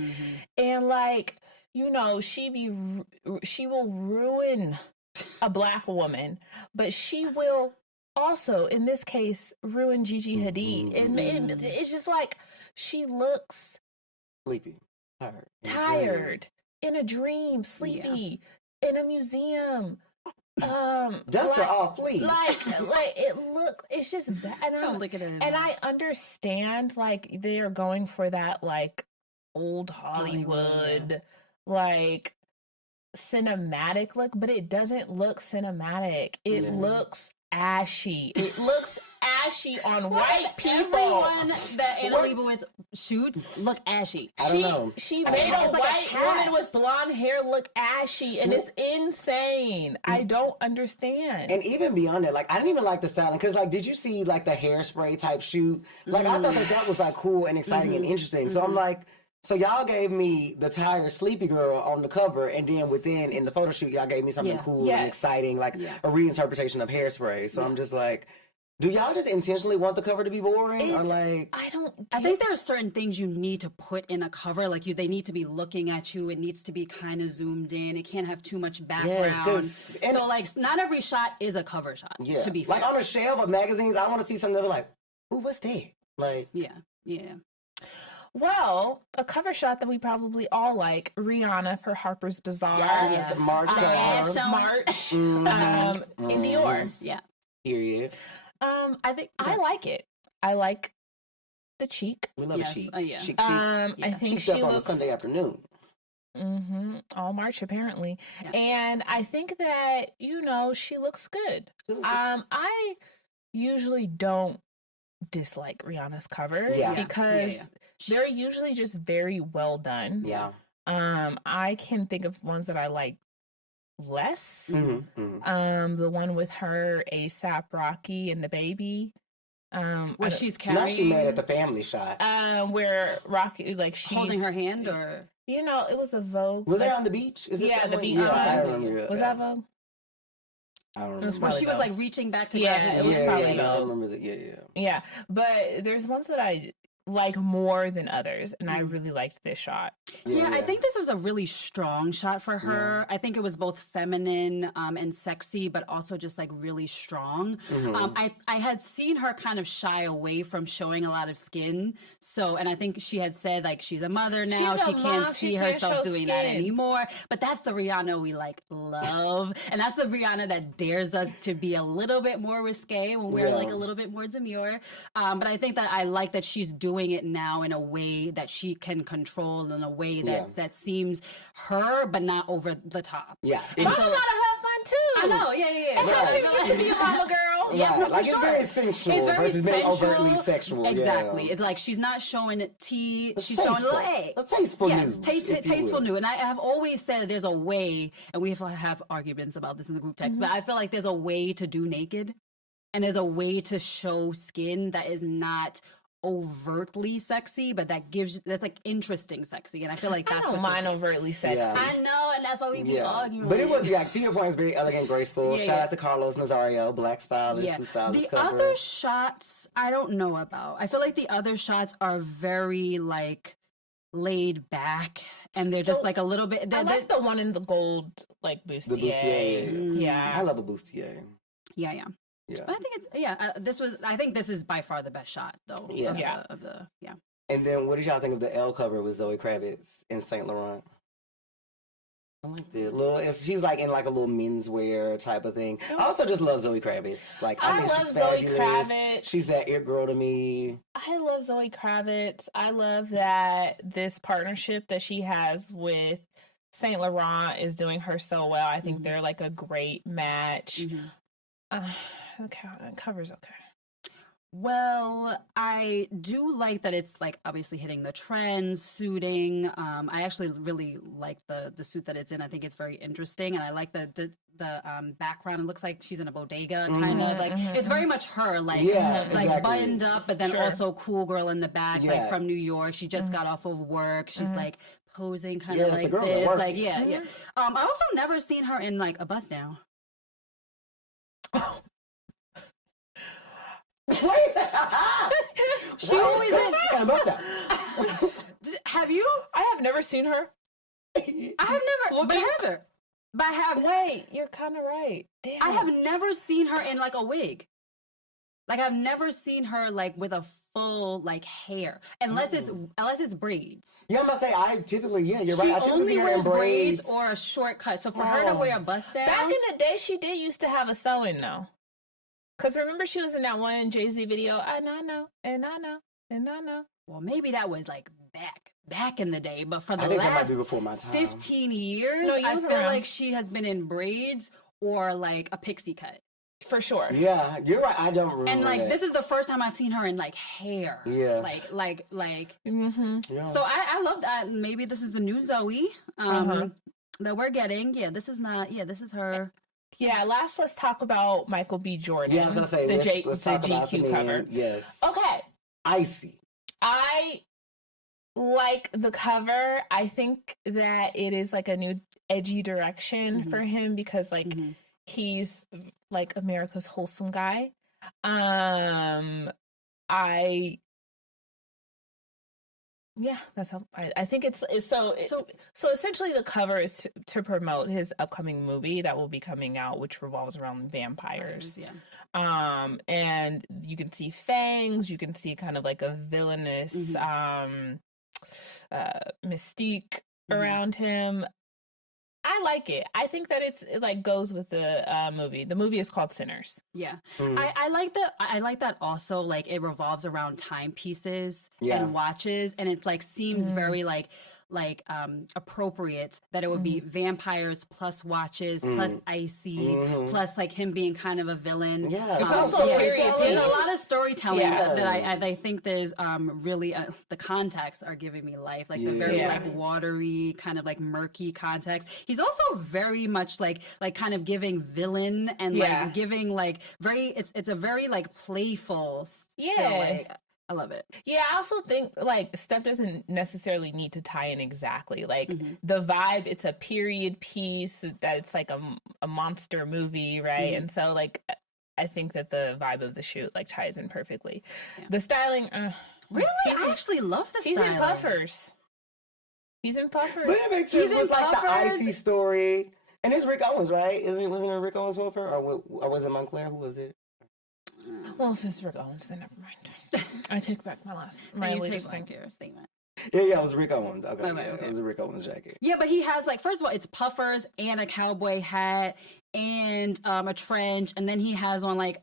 And like, she will ruin a Black woman, but she will also, in this case, ruin Gigi Hadid. And it's just like she looks sleepy, tired, in a dream, sleepy, in a museum. Dust her off, please. It's just bad. Don't look at it. And I understand, like they are going for that, like old Hollywood. Like cinematic look, but it doesn't look cinematic. It looks ashy. It looks ashy on white people. Everyone that Anna Leibovitz shoots look ashy. I don't know. She made a white woman with blonde hair look ashy, and it's insane. I don't understand. And even beyond that, like I didn't even like the styling because, like, did you see like the hairspray type shoot? Like I thought that was like cool and exciting and interesting. So I'm like. So y'all gave me the tired sleepy girl on the cover, and then in the photo shoot, y'all gave me something cool and exciting, like a reinterpretation of Hairspray. So I'm just like, Do y'all just intentionally want the cover to be boring, or like? I think there are certain things you need to put in a cover. Like they need to be looking at you. It needs to be kind of zoomed in. It can't have too much background. So like, not every shot is a cover shot. Yeah, to be fair. Like on a shelf of magazines, I want to see something that be like, "Ooh, what's that?" Like, yeah. Well, a cover shot that we probably all like, Rihanna for Harper's Bazaar. Yes, March March in Dior. Yeah. Period. I think I like it. I like the cheek. We love cheek. Cheek. I think she up on a looks Sunday afternoon. All March apparently, and I think that she looks good. I usually don't dislike Rihanna's covers because they're usually just very well done. Yeah. I can think of ones that I like less. The one with her, ASAP Rocky and the baby. Where she's carrying. Now she mad at the family shot. Where Rocky, like, she's holding her hand, or it was a Vogue. Was that on the beach? Is it the beach. Yeah, I remember. Was that Vogue? I don't remember. Where she was like reaching back to grab his it was probably Vogue. I remember that. Yeah, but there's ones that I like more than others, and I really liked this shot. I think this was a really strong shot for her. I think it was both feminine and sexy, but also just like really strong. I had seen her kind of shy away from showing a lot of skin. And I think she had said like she's a mother now. She can't see herself doing that anymore. But that's the Rihanna we like love. And that's the Rihanna that dares us to be a little bit more risque when we're like a little bit more demure. But I think that I like that she's doing it now in a way that she can control, in a way that seems her, but not over the top. Yeah. Mama gotta have fun too. I know, yeah. That's how she gets to be a mama girl. Yeah, no, like it's very sensual versus being overtly sexual. Exactly. Yeah. It's like she's not showing T, she's showing a little A. A tasteful nude. Tasteful nude. And I have always said there's a way, and we have arguments about this in the group text, but I feel like there's a way to do naked, and there's a way to show skin that is not overtly sexy, but that's like interesting sexy, and I feel like that's I don't mind overtly sexy. I know, and that's why we be arguing. But it was to your point, it's very elegant, graceful. Shout out to Carlos Nazario, black stylist who styled this cover. The other shots I don't know about. I feel like the other shots are very like laid back, and they're just like a little bit. I like the one in the gold, like bustier. The bustier, yeah. I love a bustier. Yeah. But I think it's I think this is by far the best shot though. Of the. And then what did y'all think of the L cover with Zoe Kravitz in Saint Laurent? I like that. She's like in like a little menswear type of thing. I also just love Zoe Kravitz. Like I think she's fabulous. Zoe Kravitz. She's that it girl to me. I love Zoe Kravitz. I love that this partnership that she has with Saint Laurent is doing her so well. I think they're like a great match. Okay, cover's okay. Well, I do like that it's like obviously hitting the trends, suiting. I actually really like the suit that it's in. I think it's very interesting, and I like the background. It looks like she's in a bodega, kind of like it's very much her, like like buttoned up, but then also cool girl in the back, like from New York. She just got off of work. She's like posing, kind of like this, like I also never seen her in like a bust down. She always in a bust down. Have you? I have never seen her. I have never. But I have. Wait, you're kind of right. Damn. I have never seen her in like a wig. Like I've never seen her like with a full like hair, unless it's braids. Yeah, I'm gonna say I typically you're right. She I typically only see her wears in braids or a short cut. So for her to wear a bust down, back in the day, she did used to have a sew-in though. Cause remember she was in that one Jay-Z video. And I know. Well, maybe that was like back in the day, but for the that might last be before my time. 15 years, I feel like she has been in braids or like a pixie cut. For sure. Yeah, you're right. I don't remember. And like this is the first time I've seen her in like hair. Yeah. Like. Yeah. So I love that. Maybe this is the new Zoe that we're getting. Yeah, this is her. Yeah, let's talk about Michael B. Jordan. Yeah, I was gonna say let's talk about the cover. Yes. Okay. Icy. I like the cover. I think that it is like a new edgy direction for him because like he's like America's wholesome guy. I Yeah, that's how I think so essentially the cover is to promote his upcoming movie that will be coming out, which revolves around vampires. Yeah. And you can see fangs, you can see kind of like a villainous mystique around him. I like it. I think that it like goes with the movie. The movie is called Sinners. Yeah. I like that. I like that also, like, it revolves around timepieces and watches, and it's like seems very appropriate that it would be vampires plus watches plus icy plus like him being kind of a villain. Yeah, it's also a period piece. There's a lot of storytelling that I think there's really the contexts are giving me life, like the very like watery kind of like murky context. He's also very much like kind of giving villain and like giving like very it's a very like playful still, like, I love it. Yeah, I also think like Steph doesn't necessarily need to tie in exactly. Like the vibe, it's a period piece that it's like a monster movie, right? And so like I think that the vibe of the shoot like ties in perfectly. Yeah. The styling, really, I actually love the styling. He's in Puffers. He's in Puffers. But it makes sense with like the icy story. And it's Rick Owens, right? Wasn't it Rick Owens Puffer? Or was it Montclair? Who was it? Well, if it's Rick Owens, then never mind. I take back my latest statement. Yeah, it was Rick Owens. Okay, okay. It was a Rick Owens jacket. Yeah, but he has like, first of all, it's puffers and a cowboy hat and a trench, and then he has on like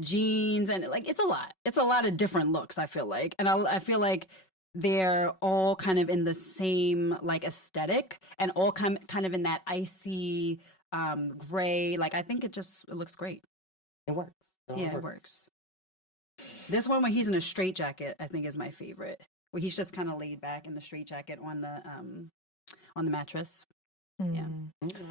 jeans, and like it's a lot. It's a lot of different looks, I feel like, and I feel like they're all kind of in the same like aesthetic and all kind of in that icy gray. Like I think it looks great. It works. It works. This one where he's in a straitjacket, I think, is my favorite. Where he's just kind of laid back in the straitjacket on the mattress. Yeah. Okay.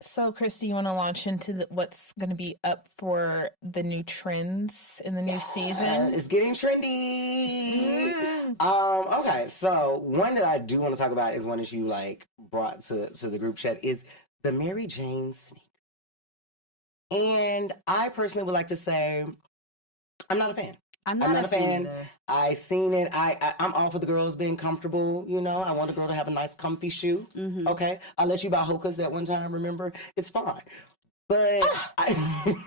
So, Christy, you want to launch into what's going to be up for the new trends in the new season? It's getting trendy. Okay, so one that I do want to talk about is one that you like brought to the group chat is the Mary Jane sneaker. And I personally would like to say, I'm not a fan. I'm not a fan either. I seen it. I'm all for the girls being comfortable. You know, I want a girl to have a nice, comfy shoe. Okay, I let you buy Hoka's that one time. Remember, it's fine. But don't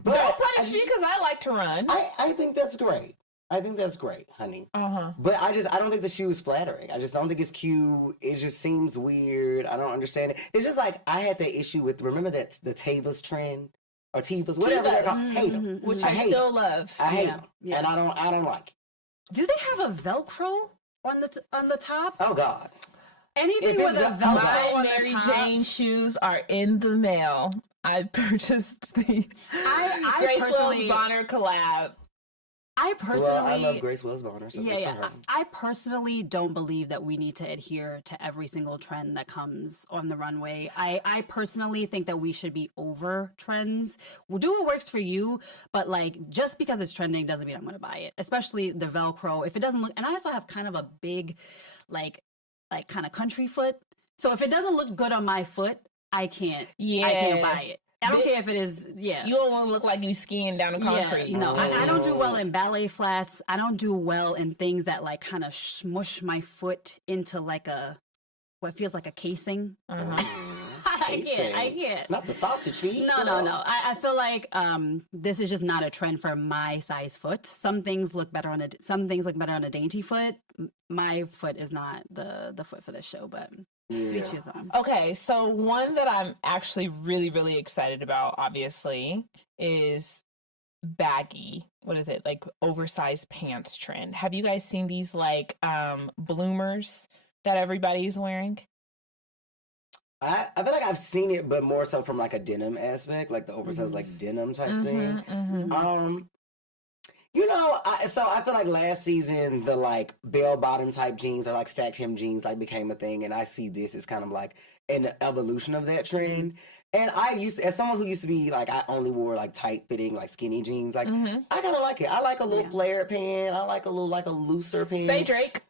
punish me because I like to run. I think that's great. I think that's great, honey. But I don't think the shoe is flattering. I just don't think it's cute. It just seems weird. I don't understand it. It's just like I had that issue with, remember that the Tevas trend? Or Tevas, whatever they're called. Hate them. Which I still love. I hate them. Yeah. And I don't like it. Do they have a Velcro on the top? Oh, God. Anything with a Velcro on Mary the top? Jane shoes are in the mail. I purchased the Grace Wells Bonner collab. I love Grace Wells Bonner. So I personally don't believe that we need to adhere to every single trend that comes on the runway. I personally think that we should be over trends. We'll do what works for you, but like just because it's trending doesn't mean I'm going to buy it. Especially the Velcro. If it doesn't look, and I also have kind of a big, like kind of country foot. So if it doesn't look good on my foot, I can't buy it. I don't care if it is, You don't want to look like you skiing down the concrete. Yeah, no, I don't do well in ballet flats. I don't do well in things that like kind of smush my foot into like what feels like a casing. I can't. Not the sausage feet. No. I feel like this is just not a trend for my size foot. Some things look better on a dainty foot. My foot is not the foot for this show, but to each his own. Okay, so one that I'm actually really, really excited about, obviously, is baggy. What is it? Like oversized pants trend. Have you guys seen these like bloomers that everybody's wearing? I feel like I've seen it, but more so from like a denim aspect, like the oversized like denim type thing. You know, so I feel like last season the like bell bottom type jeans or like stacked hem jeans like became a thing, and I see this as kind of like an evolution of that trend. And as someone who used to be like, I only wore like tight fitting like skinny jeans, like I kind of like it. I like a little flared pant. I like a little like a looser pant. Say Drake.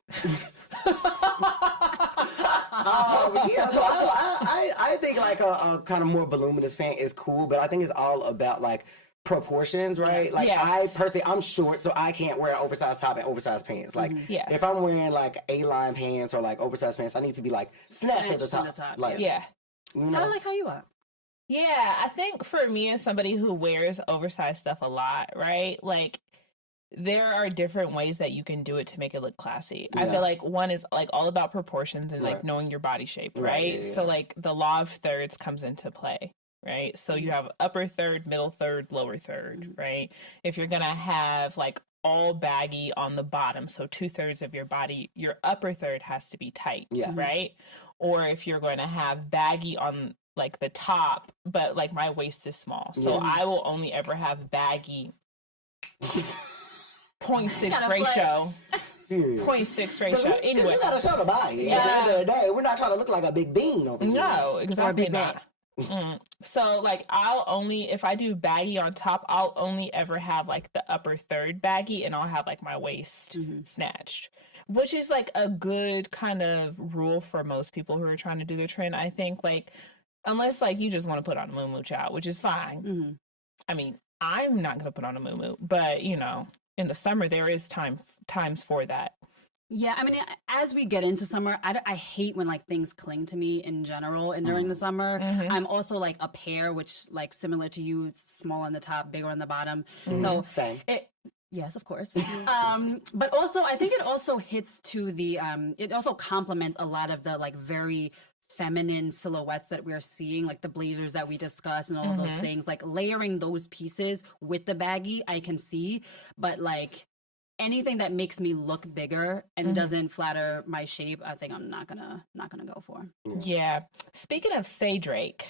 Yeah, so I think like a kind of more voluminous pant is cool, but I think it's all about like proportions, right? Like Yes. I personally, I'm short, so I can't wear an oversized top and oversized pants. Like Yes. if I'm wearing like A-line pants or like oversized pants, I need to be like snatched at the top. Like, Yeah. you I know? like how you are. Yeah, I think for me as somebody who wears oversized stuff a lot, right? Like there are different ways that you can do it to make it look classy. I Yeah. feel like one is like all about proportions and like Right. knowing your body shape, Right, right? yeah, So yeah. like the law of thirds comes into play, right? So you have upper third, middle third, lower third, right? If you're gonna have like all baggy on the bottom, so 2/3 of your body, your upper third has to be tight, Yeah. right? Or if you're going to have baggy on like the top, but like my waist is small, so Yeah. I will only ever have baggy 0.6 Gotta ratio. Period. 0.6 Because ratio. Anyway, you gotta show the body. At the end of the day, we're not trying to look like a big bean over here. no, exactly big not. So like I'll only, if I do baggy on top, I'll only ever have like the upper third baggy and I'll have like my waist snatched, which is like a good kind of rule for most people who are trying to do the trend. I think like, unless like you just want to put on a muumuu child, which is fine. I mean, I'm not going to put on a muumuu, but you know, in the summer there is times for that. Yeah, I mean, as we get into summer, I hate when like things cling to me in general and during the summer. I'm also like a pear, which like similar to you, it's small on the top, bigger on the bottom. So Same. yes, of course. But also, I think it also hits to the, it also complements a lot of the like very feminine silhouettes that we're seeing, like the blazers that we discussed and all of those things. Like layering those pieces with the baggy, I can see, but like anything that makes me look bigger and doesn't flatter my shape, I think I'm not gonna go for. Yeah. Speaking of Say Drake,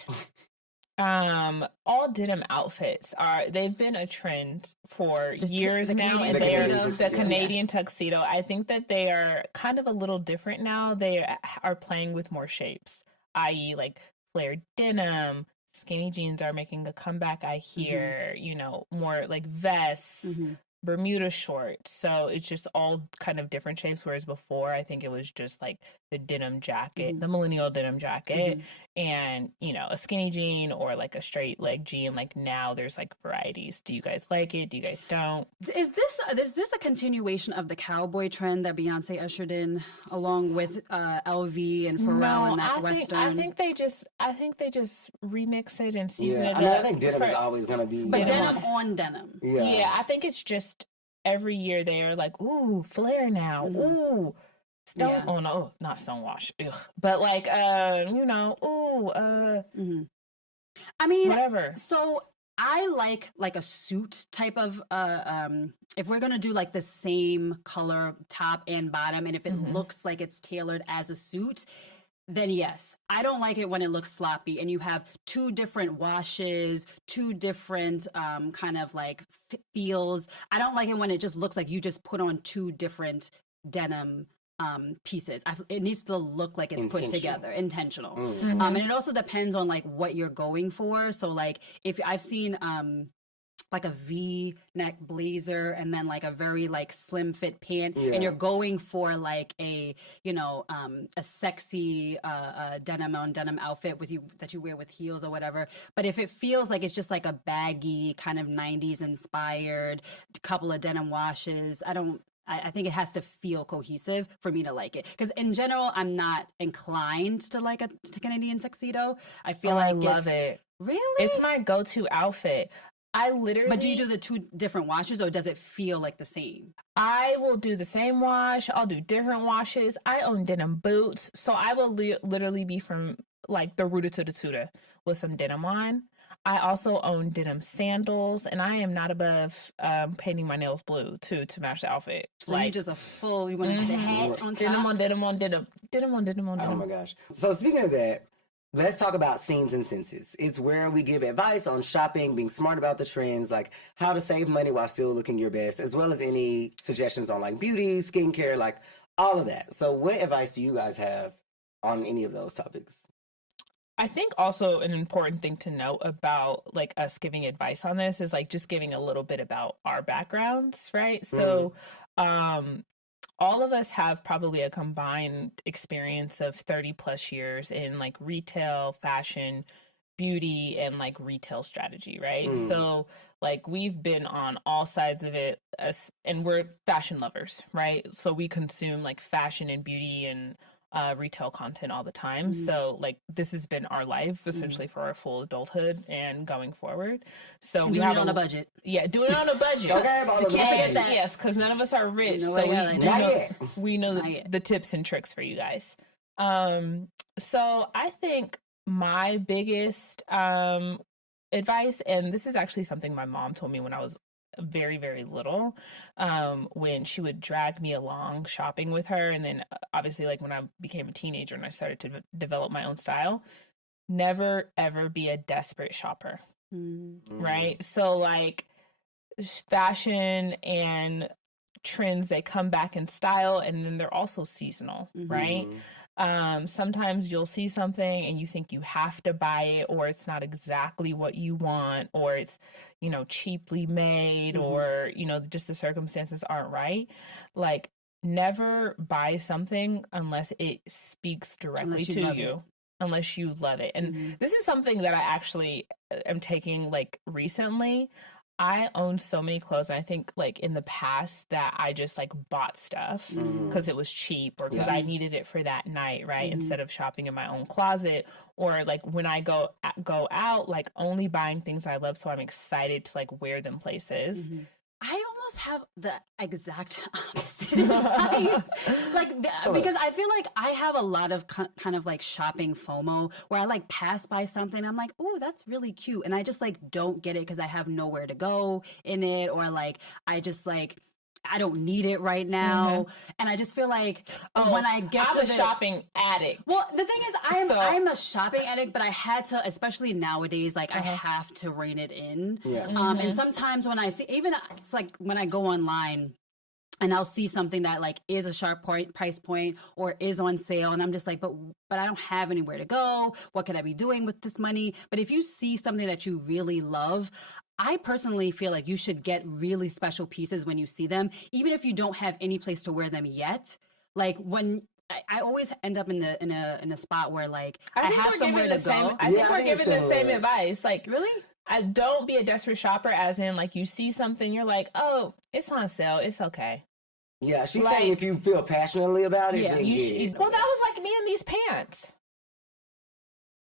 all denim outfits they've been a trend for years the now, Canadian and they are tuxedo. the Canadian tuxedo. I think that they are kind of a little different now. They are playing with more shapes, i.e., like flared denim. Skinny jeans are making a comeback, I hear, you know, more like vests, Bermuda shorts. So it's just all kind of different shapes. Whereas before, I think it was just like the denim jacket, the millennial denim jacket, and, you know, a skinny jean or like a straight leg jean. Like now there's like varieties. Do you guys like it? Do you guys don't? Is this a continuation of the cowboy trend that Beyonce ushered in, along with LV and Pharrell and that Western? I think they just remix it and season it I mean, up. I think denim is always gonna be. But denim on denim. Yeah, I think it's just every year they're like, ooh, flare now, ooh, stone. Oh no, not stonewash. Ugh. But like, you know, ooh, I mean, whatever. So I like a suit type of if we're gonna do like the same color top and bottom, and if it looks like it's tailored as a suit, then yes. I don't like it when it looks sloppy and you have two different washes, two different kind of like feels. I don't like it when it just looks like you just put on two different denim pieces. It needs to look like it's put together, intentional. And it also depends on like what you're going for. So like if I've seen like a V-neck blazer and then like a very like slim fit pant, and you're going for like a, you know, a sexy denim on denim outfit that you wear with heels or whatever. But if it feels like it's just like a baggy kind of 90s inspired couple of denim washes, I think it has to feel cohesive for me to like it. Because in general, I'm not inclined to like a Canadian tuxedo. I feel like I love it. Really? It's my go-to outfit. But do you do the two different washes, or does it feel like the same? I will do the same wash. I'll do different washes. I own denim boots. So I will literally be from like the rooter to the tutor with some denim on. I also own denim sandals, and I am not above painting my nails blue to match the outfit. So you just you want to put the hat on top? Denim on denim on denim. Denim on denim on denim. Oh my gosh. So speaking of that, let's talk about seams and senses. It's where we give advice on shopping, being smart about the trends, like how to save money while still looking your best, as well as any suggestions on like beauty, skincare, like all of that. So what advice do you guys have on any of those topics? I think also an important thing to note about like us giving advice on this is like just giving a little bit about our backgrounds, right? So all of us have probably a combined experience of 30 plus years in like retail, fashion, beauty, and like retail strategy, right? So like we've been on all sides of it, and we're fashion lovers, right? So we consume like fashion and beauty and retail content all the time. So like this has been our life essentially for our full adulthood and going forward. So And we doing have it on a budget. Yeah, doing it on a budget. Okay, Can't forget that. Yes, because none of us are rich, No so way, Ellen. we know Not yet. the tips and tricks for you guys. So I think my biggest advice, and this is actually something my mom told me when I was very, very little, when she would drag me along shopping with her, and then obviously like when I became a teenager and I started to develop my own style, never ever be a desperate shopper. Right? So like fashion and trends, they come back in style, and then they're also seasonal, right? Sometimes you'll see something and you think you have to buy it, or it's not exactly what you want, or it's, you know, cheaply made, or, you know, just the circumstances aren't right. Like, never buy something unless it speaks directly to you. Unless you love it. And this is something that I actually am taking like recently. I own so many clothes, and I think like in the past that I just like bought stuff because it was cheap, or because I needed it for that night, right? Instead of shopping in my own closet, or like when I go out, like only buying things I love, so I'm excited to like wear them places. I almost have the exact opposite advice. Because I feel like I have a lot of kind of like shopping FOMO, where I like pass by something, I'm like, oh, that's really cute, and I just like don't get it because I have nowhere to go in it, or like I just like I don't need it right now, and I just feel like when I get I'm a shopping addict. Well, the thing is, I'm a shopping addict, but I had to, especially nowadays, like I have to rein it in. And sometimes when I see, even it's like when I go online and I'll see something that like is a sharp price point or is on sale, and I'm just like, but I don't have anywhere to go. What could I be doing with this money? But if you see something that you really love, I personally feel like you should get really special pieces when you see them, even if you don't have any place to wear them yet. Like when I always end up in a spot where like I have somewhere to go. I think we're giving the same advice. Like, really? I don't be a desperate shopper, as in like you see something, you're like, oh, it's on sale, it's okay. Yeah, she's saying if you feel passionately about it, then well, that was like me in these pants.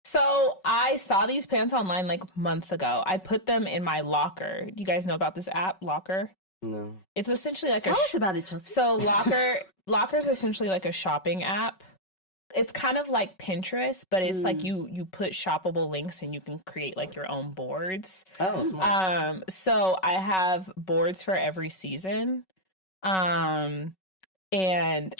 So I saw these pants online like months ago. I put them in my locker. Do you guys know about this app, Locker? No. It's essentially like Tell us about it, Chelsea. So Locker is essentially like a shopping app. It's kind of like Pinterest, but it's like you put shoppable links and you can create like your own boards. Oh, smart. So I have boards for every season. And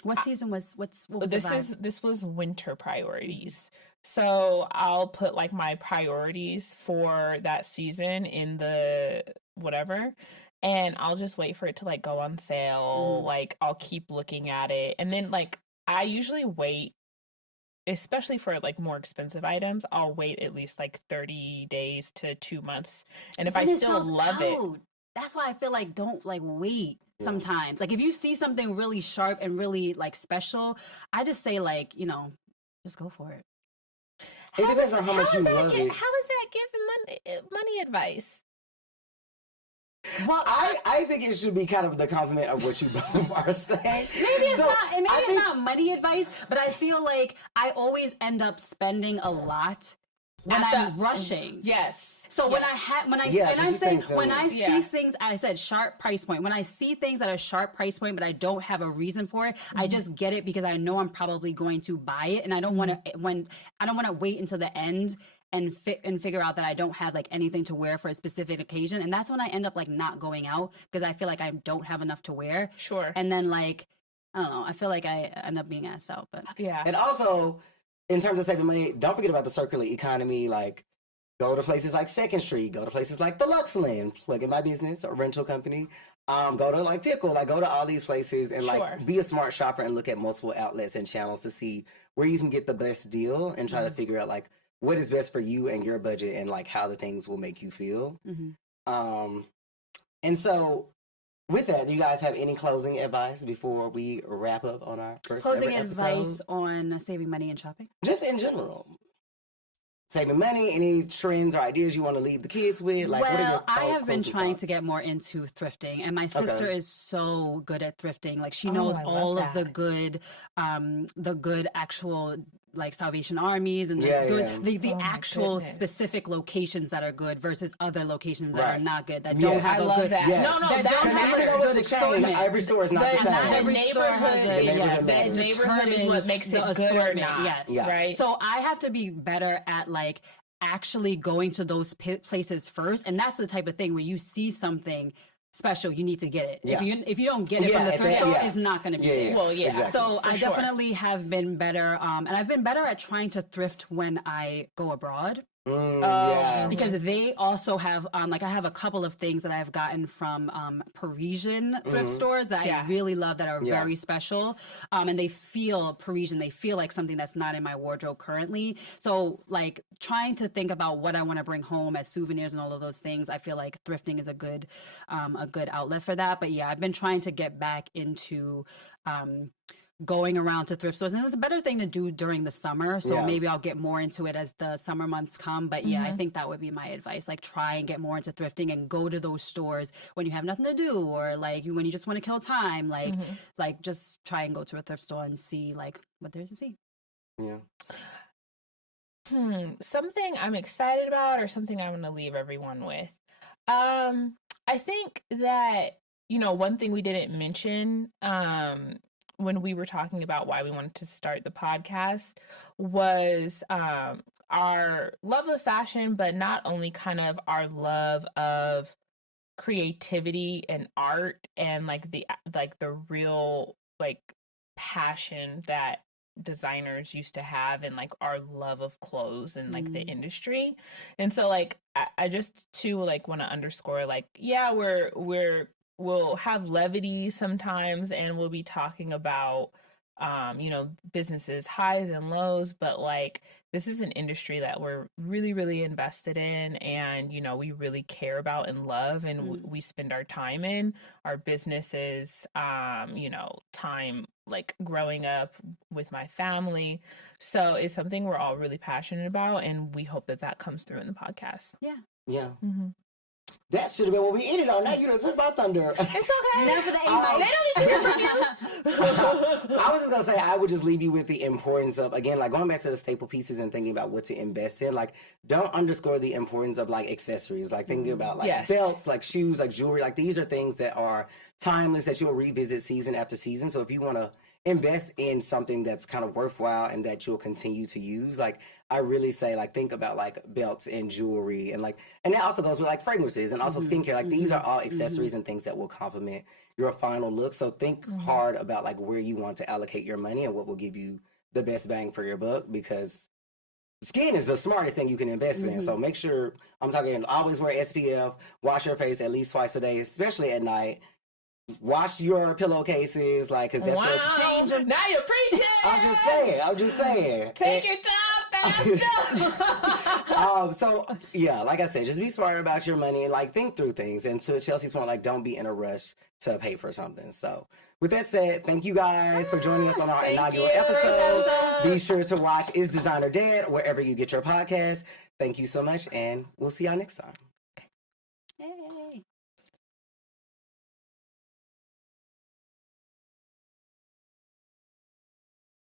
what season was what was this was winter priorities. So I'll put like my priorities for that season in the whatever, and I'll just wait for it to like go on sale. Like I'll keep looking at it, and then like I usually wait, especially for like more expensive items, I'll wait at least like 30 days to 2 months. And if I still love it, that's why I feel like don't like wait. Sometimes, like if you see something really sharp and really like special, I just say like, you know, just go for it. It depends on how much you love it. How is that giving money advice? Well, I think it should be kind of the compliment of what you both are saying. Maybe it's not money advice, but I feel like I always end up spending a lot when I'm rushing. Yes. So when I see things, I said sharp price point. When I see things at a sharp price point, but I don't have a reason for it, I just get it because I know I'm probably going to buy it, and I don't want to wait until the end and figure out that I don't have like anything to wear for a specific occasion, and that's when I end up like not going out because I feel like I don't have enough to wear. Sure. And then like I don't know, I feel like I end up being asked out, but yeah. And also, in terms of saving money, don't forget about the circular economy. Like, go to places like Second Street, go to places like the Luxland, plug in my business or rental company. Go to like Pickle, like go to all these places and like be a smart shopper and look at multiple outlets and channels to see where you can get the best deal and try to figure out like what is best for you and your budget and like how the things will make you feel. And so with that, do you guys have any closing advice before we wrap up on our first Closing ever advice episode? on saving money and shopping? Just in general. Saving money, any trends or ideas you want to leave the kids with? Like, what are your Well, I have been closing trying to thoughts? get more into thrifting, and my sister Okay. is so good at thrifting. Like she Oh, knows I love all of that. the good actual like Salvation Armies and Yeah, the good yeah. the Oh my actual goodness. specific locations that are good versus other locations that Right. are not good that Yes. don't have I a love good. that. Yes. No, That that don't Because have even a though good it's a chain, assortment. every store is not the The same. Every store has neighborhood, a, The neighborhood yes, matters. the neighborhood is what makes the it good or assortment, not. yes. Yeah. Right. So I have to be better at like actually going to those places first, and that's the type of thing where you see something special, you need to get it. Yeah. If you don't get it from Yeah, the at thrift that- store, yeah. it's not going to be Yeah, there. yeah. Well, yeah. Exactly. So I sure. definitely have been better, and I've been better at trying to thrift when I go abroad. Yeah. Because they also have like I have a couple of things that I've gotten from Parisian thrift stores that Yeah. I really love that are Yeah. very special, and they feel Parisian. They feel like something that's not in my wardrobe currently. So like trying to think about what I want to bring home as souvenirs and all of those things, I feel like thrifting is a good outlet for that. But yeah, I've been trying to get back into going around to thrift stores, and it's a better thing to do during the summer, so Yeah. maybe I'll get more into it as the summer months come. But yeah, I think that would be my advice, like try and get more into thrifting and go to those stores when you have nothing to do, or like when you just want to kill time, like just try and go to a thrift store and see like what there's to see. Yeah. Something I'm excited about or something I want to leave everyone with. I think that, one thing we didn't mention when we were talking about why we wanted to start the podcast was our love of fashion, but not only kind of our love of creativity and art and like the real like passion that designers used to have and like our love of clothes and like the industry. And so like I just too like want to underscore like, yeah, we'll have levity sometimes and we'll be talking about businesses highs and lows, but like this is an industry that we're really, really invested in and, we really care about and love and we spend our time in. Our businesses, time like growing up with my family. So it's something we're all really passionate about and we hope that comes through in the podcast. Yeah. Yeah. Mm-hmm. That should have been what we ended on. Now you done took my thunder. It's okay. Now for the invite. They don't need to hear from you. I was just gonna say I would just leave you with the importance of, again, like going back to the staple pieces and thinking about what to invest in. Like don't underscore the importance of like accessories, like thinking about like Yes. belts, like shoes, like jewelry. Like these are things that are timeless that you'll revisit season after season. So if you want to invest in something that's kind of worthwhile and that you'll continue to use, like I really say like think about like belts and jewelry and that also goes with like fragrances and also skincare. Like these are all accessories and things that will complement your final look. So think hard about like where you want to allocate your money and what will give you the best bang for your buck, because skin is the smartest thing you can invest in. So make sure, I'm talking, always wear SPF, wash your face at least twice a day, especially at night. Wash your pillowcases, like, because that's what Change them. Now you're preaching. I'm just saying. Take your time faster. So yeah, like I said, just be smart about your money and like think through things. And to Chelsea's point, like don't be in a rush to pay for something. So with that said, thank you guys for joining us on our Thank inaugural you. episode. Be sure to watch Is Designer Dead wherever you get your podcast. Thank you so much, and we'll see y'all next time.